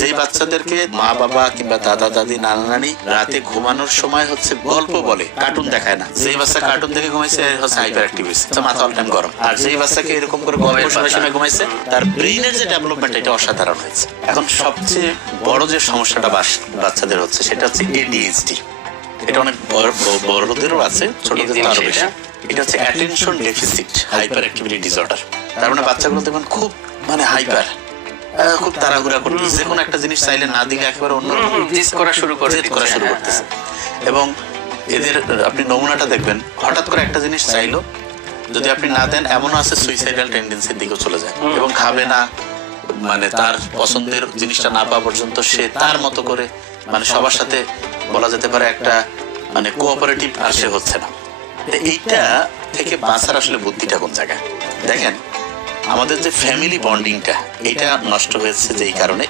যেই বাচ্চাদেরকে মা বাবা কিংবা দাদা দাদি নানা নানি রাতে ঘুমানোর সময় হচ্ছে গল্প বলে, কার্টুন দেখায় না, যেই বাচ্চা কার্টুন দেখে ঘুমাইছে হচ্ছে হাইপার অ্যাক্টিভ হয়েছে, মাথা অল টাইম গরম। আর যেই বাচ্চাকে এরকম করে গল্প শোনার সময় ঘুমাইছে তার ব্রেইনের যে ডেভেলপমেন্ট এটা অসাধারণ হয়েছে। এখন সবচেয়ে বড় যে সমস্যাটা বাচ্চাদের হচ্ছে সেটা হচ্ছে ADHD। এটা অনেক বড়দেরও আছে, ছোটদের আরো বেশি। এটা হচ্ছে attention deficit hyper activity disorder. তার মানে বাচ্চাগুলো দেখবেন খুব মানে হাইপার, খুব তাড়াহুড়া করতে, যে কোনো একটা জিনিস চাইলে না দিলে একেবারে অন্য করা শুরু করতেছে। এবং এদের আপনি নমুনাটা দেখবেন, হঠাৎ করে একটা জিনিস চাইলো, যদি আপনি না দেন এমনও আছে সুইসাইডাল টেন্ডেন্সির দিকেও চলে যায় এবং খাবে না, মানে তার পছন্দের জিনিসটা না পাওয়া পর্যন্ত সে তার মতো করে মানে সবার সাথে বলা যেতে পারে একটা মানে কোঅপারেটিভ আর সে হচ্ছে না। এইটা থেকে বাঁচার আসলে বুদ্ধিটা কোন জায়গায়? দেখেন, আমাদের যে ফ্যামিলি বন্ডিংটা এটা নষ্ট হয়েছে যেই কারণে